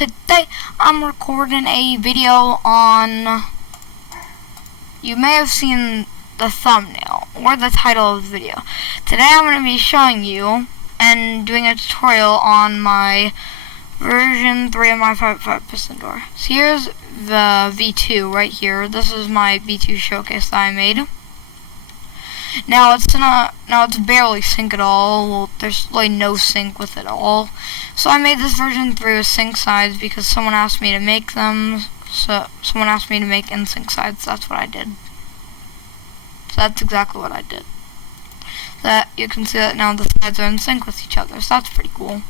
today I'm recording a video on, you may have seen the thumbnail or the title of the video. Today I'm going to be showing you and doing a tutorial on my version 3 of my 5.5 piston door. So here's the V2 right here. This is my V2 showcase that I made. Now it's barely sync at all. Well, there's like no sync with it at all. So I made this version 3 with sync sides because someone asked me to make them. So someone asked me to make in sync sides. So that's what I did. So that's exactly what I did. That you can see that now the sides are in sync with each other. So that's pretty cool.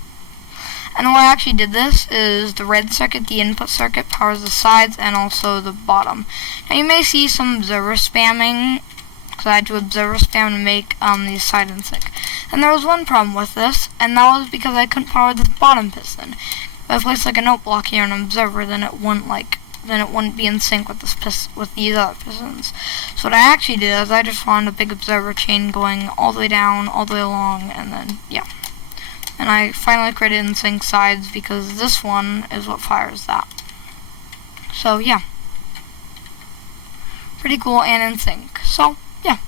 And the way I actually did this is the red circuit, the input circuit, powers the sides and also the bottom. Now you may see some observer spamming, because I had to observer spam to make these side in sync. And there was one problem with this, and that was because I couldn't power the bottom piston. If I placed like a note block here and an observer, then it wouldn't be in sync with with these other pistons. So what I actually did is I just found a big observer chain going all the way down, all the way along, and then yeah. And I finally created in sync sides because this one is what fires that. So yeah, pretty cool and in sync. So yeah,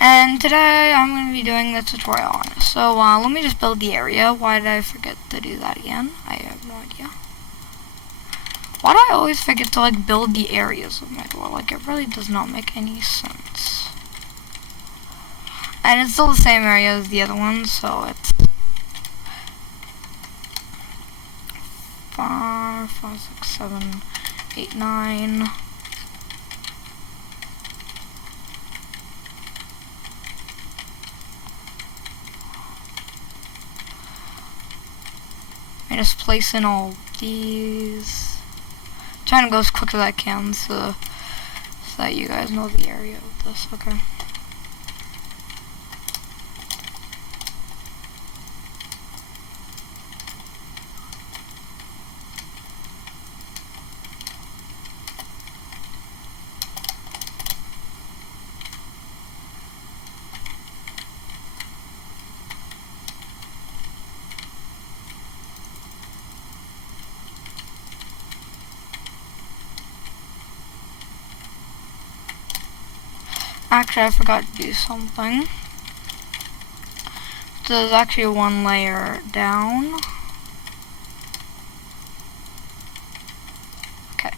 and today I'm going to be doing the tutorial on it. So let me just build the area. Why did I forget to do that again? I have no idea. Why do I always forget to like build the areas of my door? Like it really does not make any sense. And it's still the same area as the other ones, so it's 5, 6, 7, 8, 9. I just place in all these. I'm trying to go as quick as I can so that you guys know the area of this. Okay. Actually, I forgot to do something. There's actually one layer down. Okay,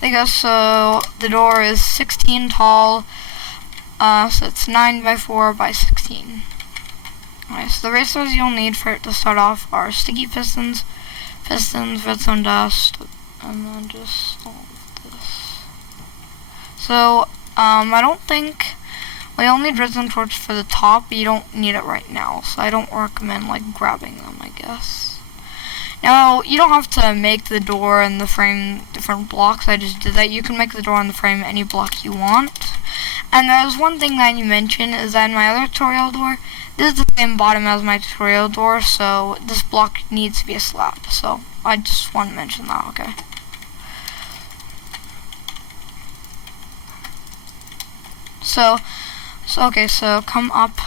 there you go. So the door is 16 tall. So it's 9 by 4 by 16. Alright, so the racers you'll need for it to start off are sticky pistons, redstone dust, and then just all of this. So I don't think you'll need redstone torch for the top, but you don't need it right now, so I don't recommend like grabbing them, I guess. Now you don't have to make the door and the frame different blocks. I just did that. You can make the door and the frame any block you want. And there's one thing that you mentioned is that in my other tutorial door, this is the same bottom as my tutorial door, so this block needs to be a slab. So I just want to mention that. Okay. So come up,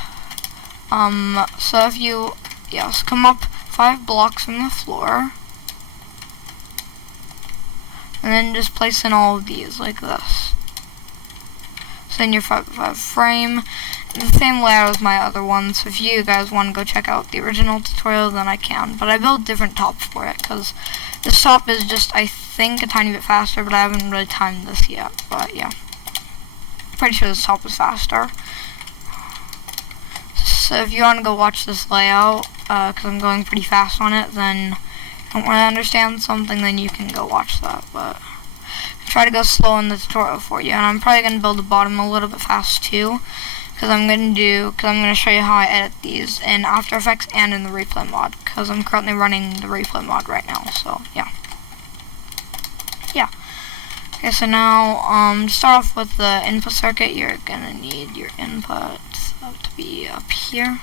come up 5 blocks from the floor, and then just place in all of these like this. So in your 5x5 frame, the same layout as my other ones. So if you guys want to go check out the original tutorial, then I can. But I built different tops for it, because this top is just, I think, a tiny bit faster, but I haven't really timed this yet, but yeah. Pretty sure this top is faster. So if you want to go watch this layout, because I'm going pretty fast on it, then if you don't want to understand something, then you can go watch that. But I try to go slow in the tutorial for you, and I'm probably going to build the bottom a little bit fast too, because I'm going to show you how I edit these in After Effects and in the replay mod, because I'm currently running the replay mod right now. So yeah. Okay, so now, to start off with the input circuit, you're gonna need your inputs to be up here.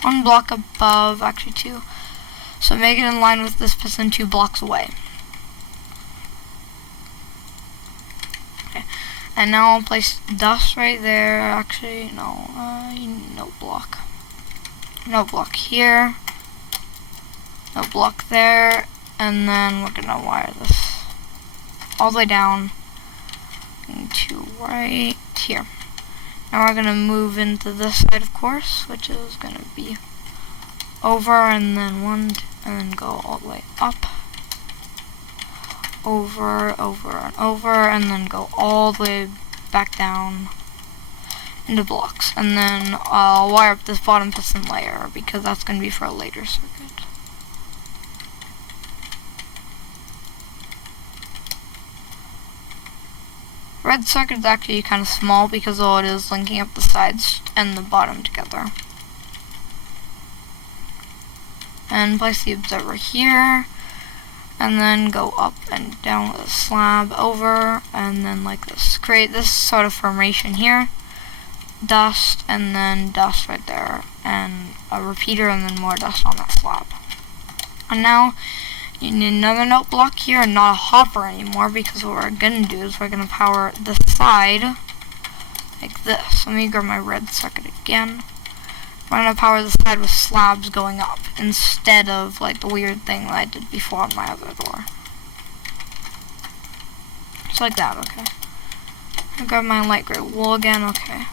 1 block above, actually 2. So make it in line with this piston 2 blocks away. Okay, and now I'll place dust right there. Actually, no, no block here, no block there, and then we're gonna wire this all the way down to right here. Now we're gonna move into this side, of course, which is gonna be over, and then one, and then go all the way up, over, and over, and then go all the way back down into blocks. And then I'll wire up this bottom piston layer because that's gonna be for a later circuit. Red circuit is actually kind of small because all it is linking up the sides and the bottom together. And place the observer here, and then go up and down with a slab over, and then like this. Create this sort of formation here. Dust, and then dust right there, and a repeater, and then more dust on that slab. And now you need another note block here, and not a hopper anymore, because what we're gonna do is we're gonna power the side like this. Let me grab my red circuit again. We're gonna power the side with slabs going up instead of like the weird thing that I did before on my other door. Just like that, okay. I'll grab my light gray wool again, okay.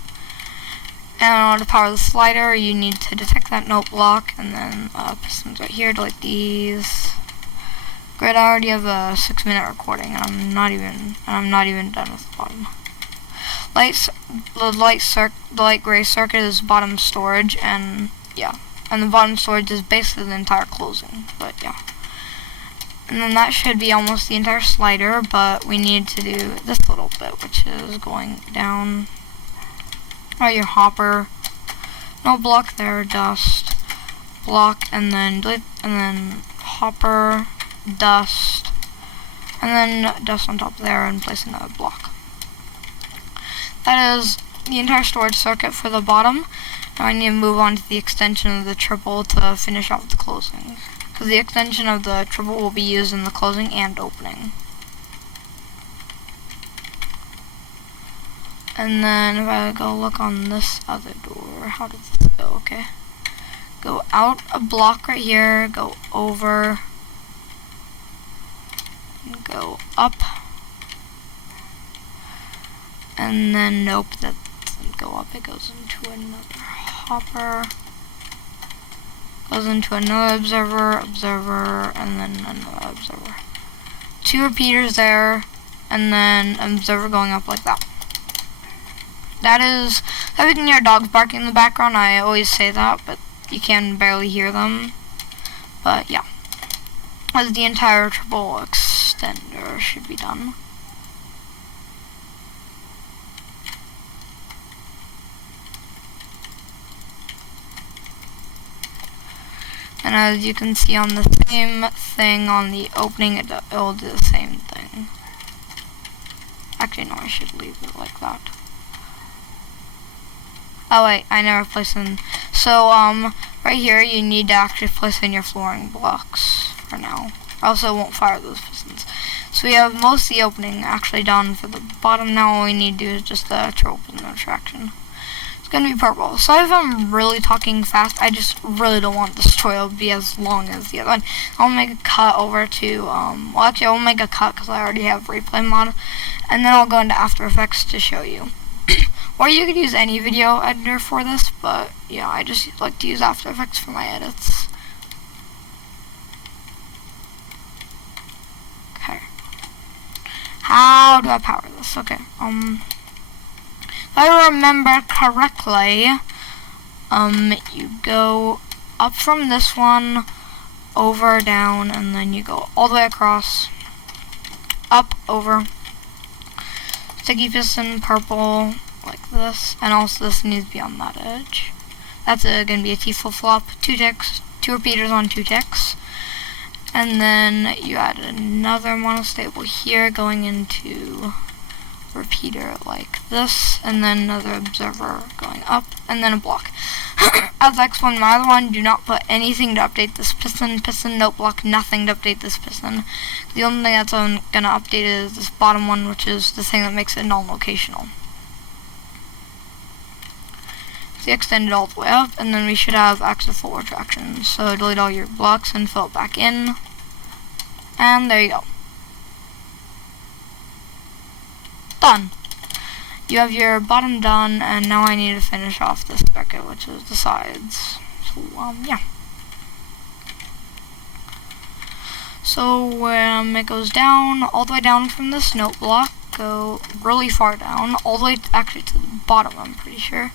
And in order to power the slider, you need to detect that note block, and then pistons right here, delete these. Great, I already have a 6-minute recording, and I'm not even done with the bottom. The light gray circuit is bottom storage, and yeah, and the bottom storage is basically the entire closing, but yeah. And then that should be almost the entire slider, but we need to do this little bit, which is going down. Your hopper, no block there, dust, block, and then delete, and then hopper, dust, and then dust on top there, and place another block. That is the entire storage circuit for the bottom. Now I need to move on to the extension of the triple to finish off the closing, because the extension of the triple will be used in the closing and opening. And then if I go look on this other door, how does this go? Okay. Go out a block right here, go over, go up, and then nope, that doesn't go up, it goes into another hopper, goes into another observer, and then another observer. 2 repeaters there, and then an observer going up like that. That is, if you can hear dogs barking in the background, I always say that, but you can barely hear them. But yeah, as the entire triple extender should be done. And as you can see on the same thing on the opening, it will do the same thing. Actually, no, I should leave it like that. Oh wait, I never placed in. So right here you need to actually place in your flooring blocks for now. Also won't fire those pistons. So we have most of the opening actually done for the bottom. Now all we need to do is just the triple piston attraction. It's gonna be purple. So if I'm really talking fast, I just really don't want this tutorial to be as long as the other one. I'll make a cut over to well actually I won't make a cut because I already have replay mod, and then I'll go into After Effects to show you. Or you could use any video editor for this, but yeah, I just like to use After Effects for my edits. Okay. How do I power this? Okay. If I remember correctly, you go up from this one, over, down, and then you go all the way across, up, over. Sticky piston, purple, like this, and also this needs to be on that edge. That's going to be a T flip-flop, 2 ticks, 2 repeaters on 2 ticks, and then you add another monostable here going into repeater like this, and then another observer going up, and then a block. As I explained in my other one, do not put anything to update this piston note block, nothing to update this piston. The only thing that's going to update is this bottom one, which is the thing that makes it non-locational. So you extend it all the way up, and then we should have access full retraction. So delete all your blocks and fill it back in. And there you go. Done. You have your bottom done, and now I need to finish off this circuit, which is the sides. So, yeah. So, it goes down, all the way down from this note block, go really far down, all the way actually to the bottom, I'm pretty sure.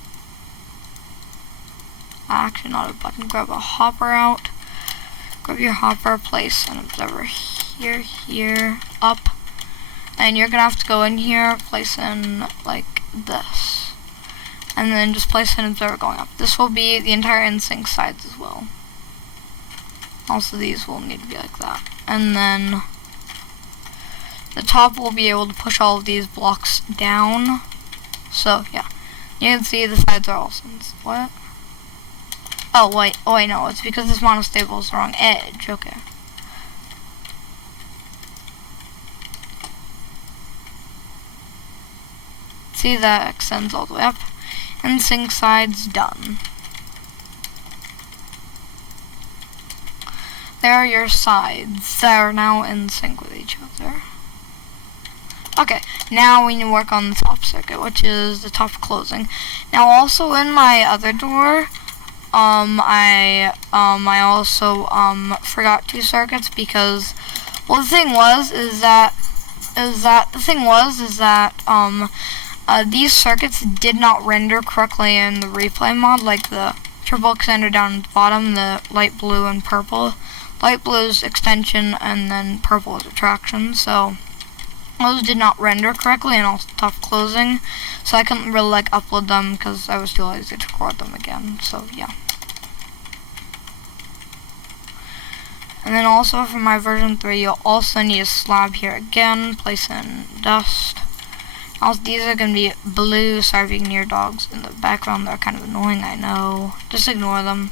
Actually, not a button. Grab a hopper out. Grab your hopper, place an observer here, here, up. And you're gonna have to go in here, place in like this. And then just place an observer going up. This will be the entire in-sync sides as well. Also, these will need to be like that. And then the top will be able to push all of these blocks down. So, yeah. You can see the sides are all since. What? Oh wait, no, it's because this monostable is the wrong edge, okay. See, that extends all the way up. And sync sides done. There are your sides that are now in sync with each other. Okay, now we need to work on the top circuit, which is the top closing. Now also in my other door, I also forgot 2 circuits because, well, the thing was these circuits did not render correctly in the replay mod, like the triple extender down at the bottom, the light blue and purple. Light blue is extension and then purple is retraction, so those did not render correctly and also top closing, so I couldn't really like upload them because I was too lazy to record them again, so yeah. And then also for my version 3, you'll also need a slab here again, place in dust. Also, these are going to be blue. Sorry if you can hear dogs in the background, they're kind of annoying, I know. Just ignore them.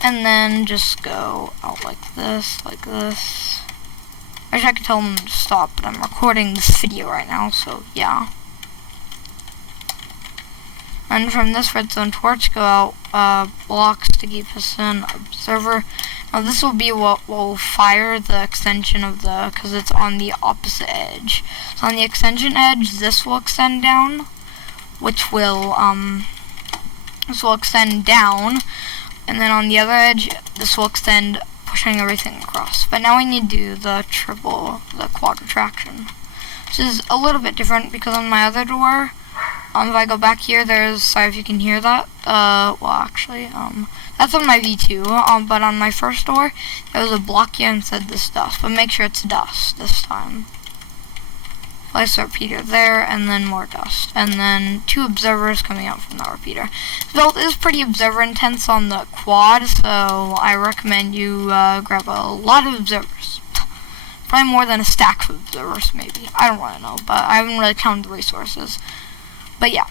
And then just go out like this, like this. I wish I could tell them to stop, but I'm recording this video right now, so yeah. And from this redstone torch, go out blocks to keep us in observer. Now this will be what will fire the extension of the, because it's on the opposite edge. So on the extension edge, this will extend down, which will, this will extend down. And then on the other edge, this will extend, pushing everything across. But now we need to do the quad retraction. This is a little bit different because on my other door, if I go back here, there's, sorry if you can hear that, well actually, that's on my V2, but on my first door, there was a block here and said this dust, but make sure it's dust this time. Place a repeater there, and then more dust, and then 2 observers coming out from that repeater. This build is pretty observer intense on the quad, so I recommend you grab a lot of observers. Probably more than a stack of observers, maybe. I don't really know, but I haven't really counted the resources. But yeah.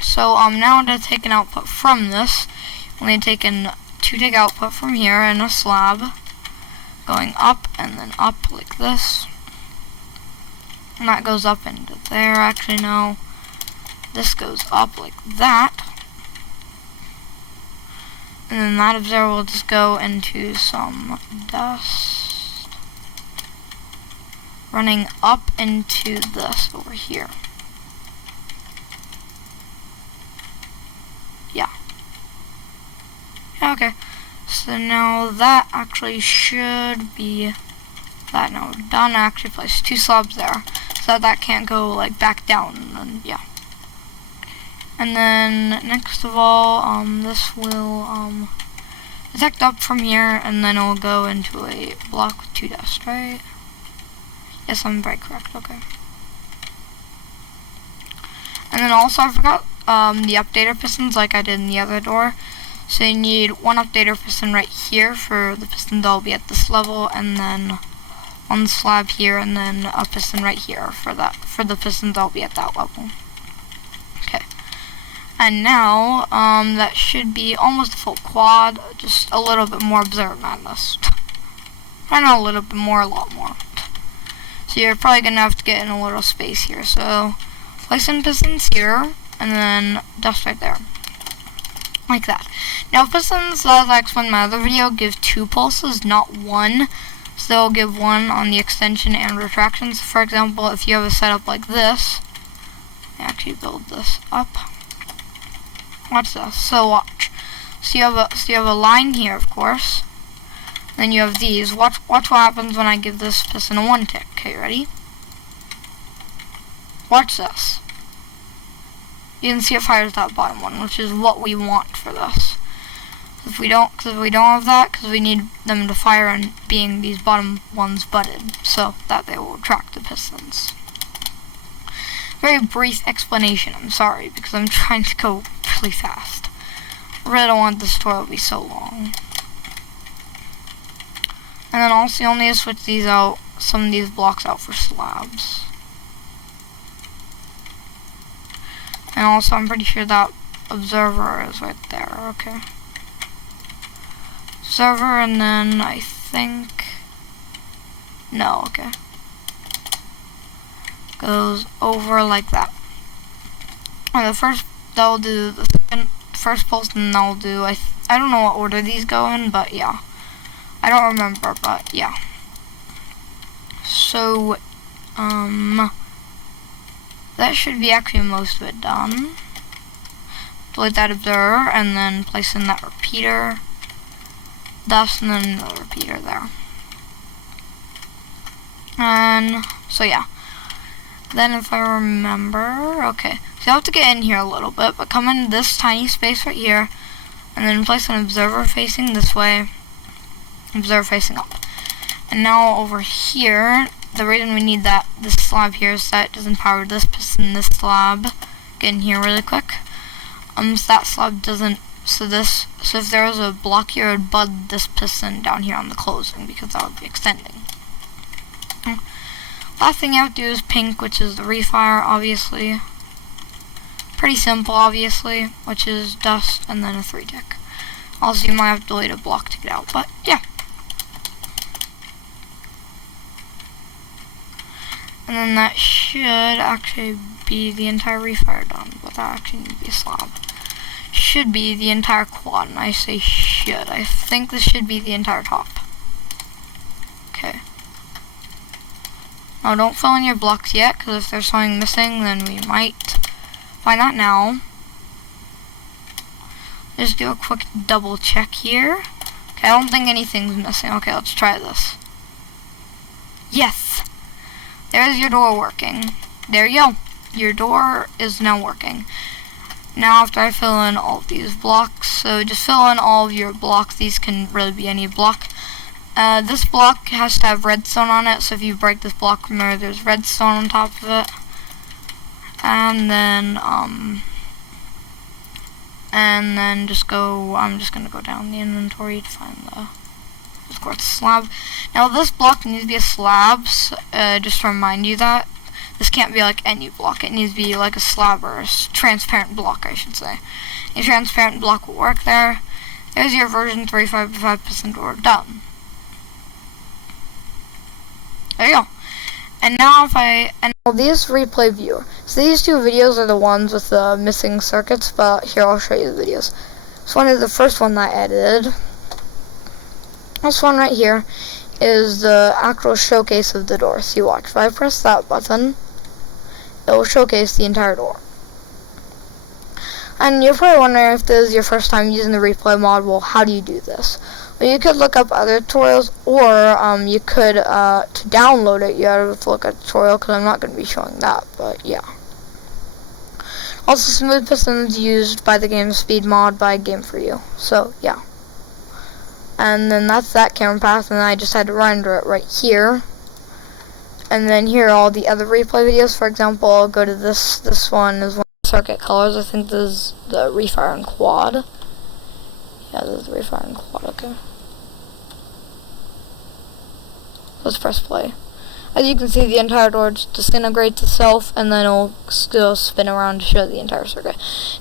So now to take an output from this, we'll need to take output from here in a slab, going up and then up like this. And that goes up into there. Actually, no. This goes up like that. And then that observer will just go into some dust, running up into this over here. Yeah. Okay. So now that actually should be that now done. I actually placed 2 slabs there, so that can't go like back down, and yeah. And then next of all, this will detect up from here, and then it will go into a block with 2 dust, right? Yes, I'm very correct. Okay. And then also I forgot the updater pistons, like I did in the other door. So you need 1 updater piston right here for the piston that will be at this level, and then 1 slab here, and then a piston right here for the piston that will be at that level. Okay. And now that should be almost a full quad, just a little bit more observer madness. I know, a little bit more, a lot more. So you're probably gonna have to get in a little space here. So place in pistons here, and then dust right there. Like that. Now pistons, as I explained in my other video, give 2 pulses, not 1. So they'll give 1 on the extension and retractions. For example, if you have a setup like this, I actually build this up. Watch this. So watch. So you have a line here, of course. Then you have these. Watch what happens when I give this piston a 1 tick. Okay, ready? Watch this. You can see it fires that bottom one, which is what we want for this. If we don't have that, because we need them to fire and being these bottom ones butted, so that they will attract the pistons. Very brief explanation. I'm sorry, because I'm trying to go really fast. I really don't want this tutorial to be so long. And then also you'll need to switch these out, some of these blocks out for slabs. And also I'm pretty sure that observer is right there. Okay. Observer, and then I think, no, okay. Goes over like that. And the first, that'll do the first pulse, and that'll do, I don't know what order these go in, but yeah. I don't remember, but yeah. So, that should be actually most of it done. Delete that observer, and then place in that repeater. Thus, and then the repeater there. And, so yeah. Then if I remember, okay. So you have to get in here a little bit, but come in this tiny space right here, and then place an observer facing this way, observer facing up. And now over here, the reason we need this slab here is that it doesn't power this piston, this slab. Get in here really quick. So that slab doesn't, so if there was a block here, it would bud this piston down here on the closing, because that would be extending. Last thing you have to do is pink, which is the refire, obviously. Pretty simple, obviously, which is dust and then a 3 tick. Also, you might have to delete a block to get out, but yeah. And then that should actually be the entire refire done, but that actually needs to be a slab. Should be the entire quad, and I say should. I think this should be the entire top. Okay. Now don't fill in your blocks yet, because if there's something missing, then we might find that now. Just do a quick double check here. Okay, I don't think anything's missing. Okay, let's try this. Yes! There's your door working. There you go. Your door is now working. Now after I fill in all of these blocks, so just fill in all of your blocks. These can really be any block. This block has to have redstone on it, so if you break this block, remember there's redstone on top of it. And then just go, I'm just going to go down the inventory to find the quartz slab. Now this block needs to be a slab, so, just to remind you that. This can't be like any block, it needs to be like a slab or a transparent block, I should say. A transparent block will work there. There's your version 355% door done. There you go. And now these replay viewer. So these two videos are the ones with the missing circuits, but here I'll show you the videos. This one is the first one that I edited. This one right here is the actual showcase of the door. So you watch. If I press that button, it will showcase the entire door. And you're probably wondering if this is your first time using the replay mod, well, how do you do this? Well, you could look up other tutorials, or you could, to download it, you have to look at the tutorial, because I'm not going to be showing that, but yeah. Also, smooth pistons used by the Grmespeed mod by Game4U, so yeah. And then that's that camera path, and then I just had to render it right here. And then here are all the other replay videos. For example, I'll go to this one is one of the circuit colors. I think this is the refire and quad. Yeah, this is the refire and quad, okay. Let's press play. As you can see, the entire door just disintegrates itself, and then it'll still spin around to show the entire circuit.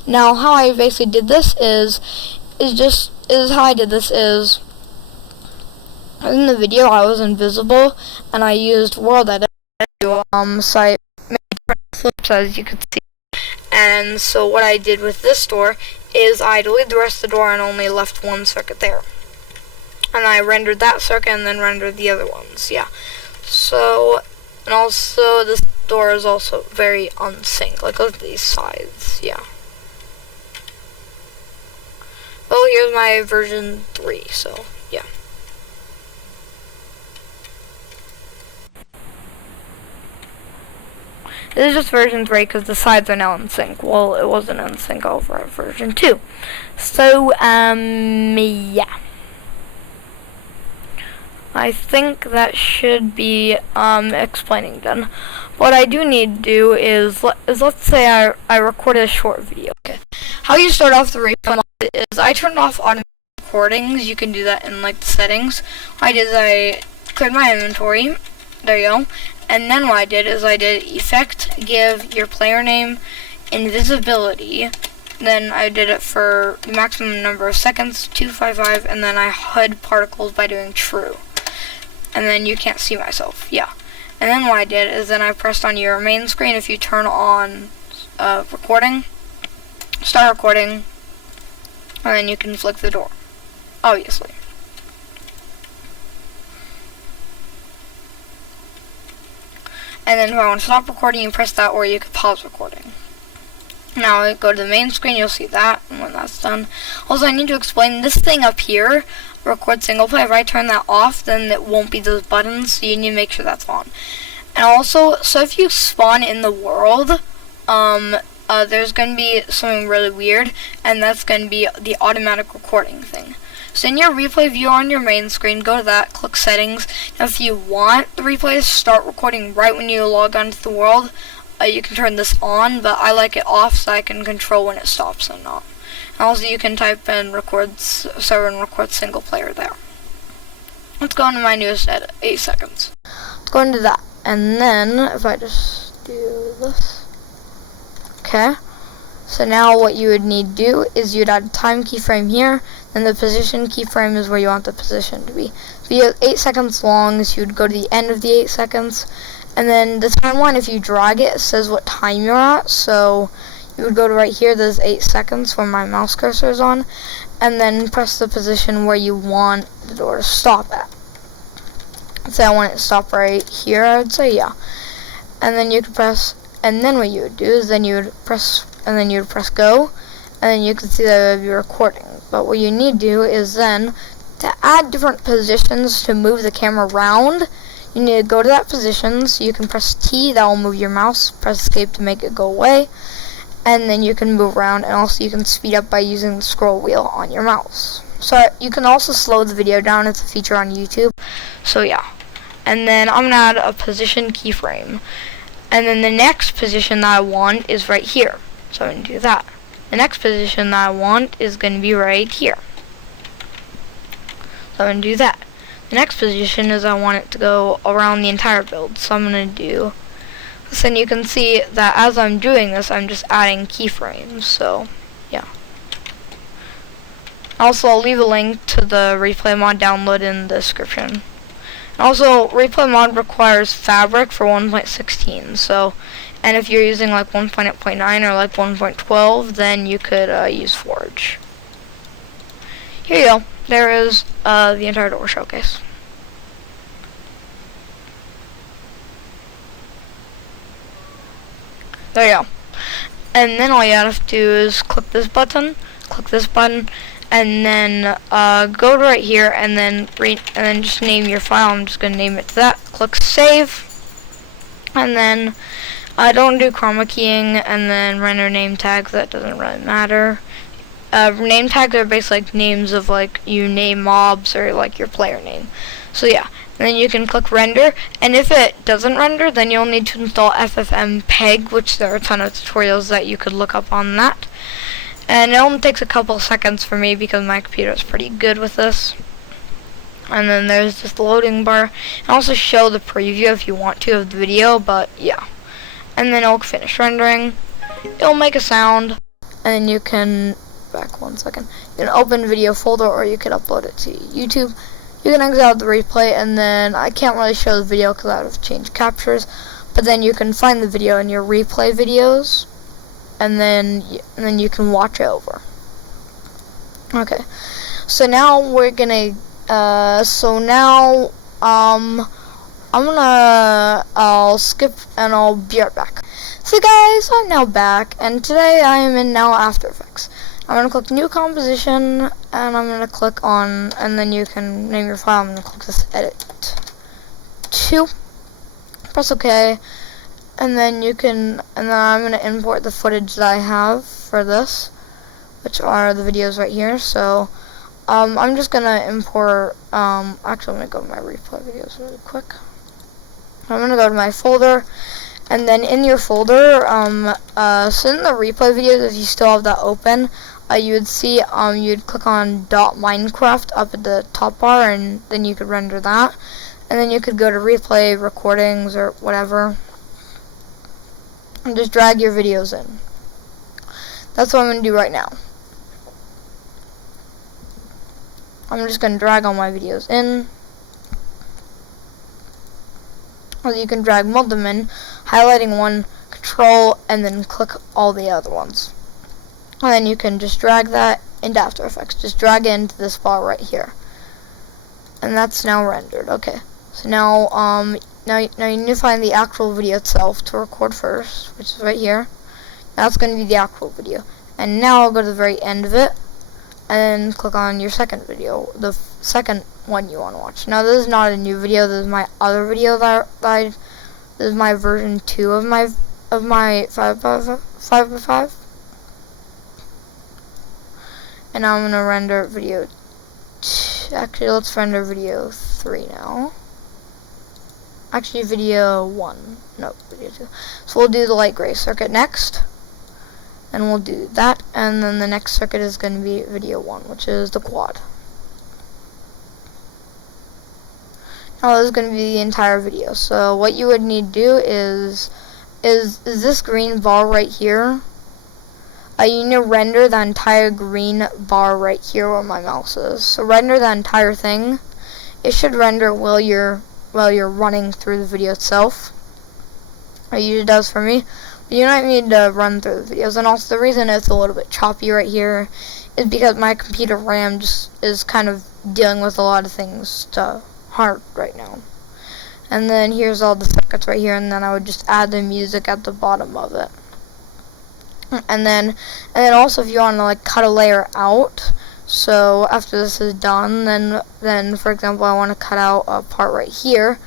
Now, how I basically did this is in the video I was invisible, and I used world edit so I made flips, as you can see. And so what I did with this door is I deleted the rest of the door and only left one circuit there. And I rendered that circuit and then rendered the other ones. Yeah. So, and also this door is also very unsynced. Like, look at these sides. Yeah. Well, here's my version 3, so, yeah. This is just version 3 because the sides are now in sync. Well, it wasn't in sync over at version 2. So, yeah. I think that should be explaining done. What I do need to do is let's say I recorded a short video. Okay. How you start off the replay is I turned off automatic recordings. You can do that in like the settings. What I did is I cleared my inventory. There you go. And then what I did is I did effect, give your player name, invisibility. Then I did it for the maximum number of seconds, 255, and then I hid particles by doing true. And then you can't see myself, yeah. And then what I did is then I pressed on your main screen. If you turn on recording, start recording, and then you can flick the door, obviously. And then if I want to stop recording, you press that, or you could pause recording. Now I go to the main screen, you'll see that, and when that's done. Also, I need to explain this thing up here, record single play. If I turn that off, then it won't be those buttons, so you need to make sure that's on. And also, so if you spawn in the world, there's going to be something really weird, and that's going to be the automatic recording thing. So in your replay view on your main screen, go to that, click settings. Now if you want the replay to start recording right when you log onto the world, you can turn this on, but I like it off so I can control when it stops and not. And also you can type in record server and record single player there. Let's go into my newest edit, 8 seconds. Let's go into that, and then if I just do this, okay. So now what you would need to do is you'd add a time keyframe here, and the position keyframe is where you want the position to be. The video is 8 seconds long, so you'd go to the end of the 8 seconds, and then the timeline, if you drag it, it says what time you're at, so you would go to right here, there's 8 seconds where my mouse cursor is on, and then press the position where you want the door to stop at. Let's say I want it to stop right here, I would say, yeah. And then you could press, and then what you would do is then you would press, and then you would press go, and then you can see that it would be recording. But what you need to do is then, to add different positions to move the camera around, you need to go to that position, so you can press T, that will move your mouse, press escape to make it go away, and then you can move around, and also you can speed up by using the scroll wheel on your mouse. So you can also slow the video down, it's a feature on YouTube, so yeah. And then I'm going to add a position keyframe, and then the next position that I want is right here, so I'm going to do that. The next position that I want is going to be right here, so I'm going to do that. The next position is I want it to go around the entire build, so I'm going to do this, and you can see that as I'm doing this, I'm just adding keyframes, so yeah. Also, I'll leave a link to the replay mod download in the description. Also, replay mod requires Fabric for 1.16, so, and if you're using like 1.8.9 or like 1.12, then you could use Forge. Here you go. There is the entire door showcase. There you go. And then all you have to do is click this button, and then go to right here, and then just name your file. I'm just gonna name it to that. Click save, and then don't do chroma keying, and then render name tags. That doesn't really matter. Name tags are basically like names of like you name mobs or like your player name. So yeah, and then you can click render, and if it doesn't render, then you'll need to install FFmpeg, which there are a ton of tutorials that you could look up on that. And it only takes a couple seconds for me because my computer is pretty good with this. And then there's this loading bar. And also show the preview if you want to of the video, but yeah. And then it'll finish rendering. It'll make a sound, and then you can, back 1 second, you can open video folder, or you could upload it to YouTube. You can exit out the replay, and then I can't really show the video because I would have changed captures, but then you can find the video in your replay videos, and then you can watch it over. Okay, so now we're gonna So now, I'll skip and I'll be right back. So guys, I'm now back, and today I am in now After Effects. I'm going to click New Composition, and I'm going to click on, and then you can name your file. I'm going to click this Edit 2. Press OK, and then you can, and then I'm going to import the footage that I have for this, which are the videos right here. So, I'm just going to import, actually I'm going to go to my replay videos really quick. I'm going to go to my folder, and then in your folder, so in the replay videos, if you still have that open, you would see, you'd click on .minecraft up at the top bar, and then you could render that. And then you could go to replay, recordings, or whatever, and just drag your videos in. That's what I'm going to do right now. I'm just going to drag all my videos in. Or you can drag them in, highlighting one, control, and then click all the other ones. And then you can just drag that into After Effects. Just drag it into this bar right here. And that's now rendered. Okay. So now, now you need to find the actual video itself to record first, which is right here. That's going to be the actual video. And now I'll go to the very end of it, and then click on your second video, the second one you want to watch. Now this is not a new video. This is my other video that this is my version 2 of my 5x5. And now I'm gonna render video. Actually, let's render video 3 now. Actually, video 1. No, video 2. So we'll do the light gray circuit next. And we'll do that. And then the next circuit is going to be video 1, which is the quad. Now this is going to be the entire video. So what you would need to do is this green bar right here. You need to render the entire green bar right here where my mouse is. So render the entire thing. It should render while you're running through the video itself. It usually does for me. But you might need to run through the videos. And also the reason it's a little bit choppy right here is because my computer RAM just is kind of dealing with a lot of things hard right now. And then here's all the circuits right here, and then I would just add the music at the bottom of it. And then also if you want to like cut a layer out, so after this is done, then for example I want to cut out a part right here,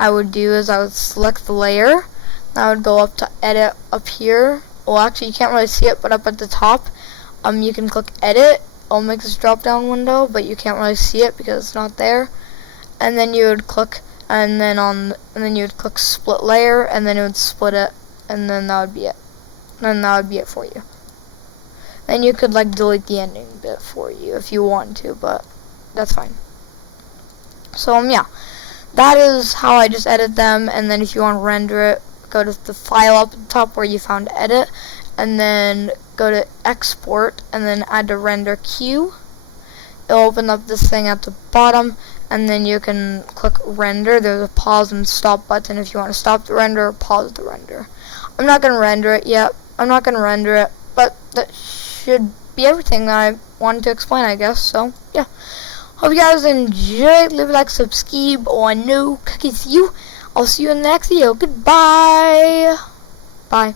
I would select the layer, and I would go up to edit up here. Well, actually you can't really see it, but up at the top, you can click edit. It'll make this drop down window, but you can't really see it because it's not there. And then you would click, and then you would click split layer, and then it would split it, and then that would be it. And that would be it for you. Then you could like delete the ending bit for you if you want to, but that's fine. So yeah, that is how I just edit them. And then if you want to render it, go to the file up at the top where you found edit, and then go to export, and then add to render queue. It'll open up this thing at the bottom, and then you can click render. There's a pause and stop button if you want to stop the render or pause the render. I'm not going to render it yet. But that should be everything that I wanted to explain, I guess. So yeah, hope you guys enjoyed. Leave a like, subscribe, or no cookies you. I'll see you in the next video. Goodbye. Bye.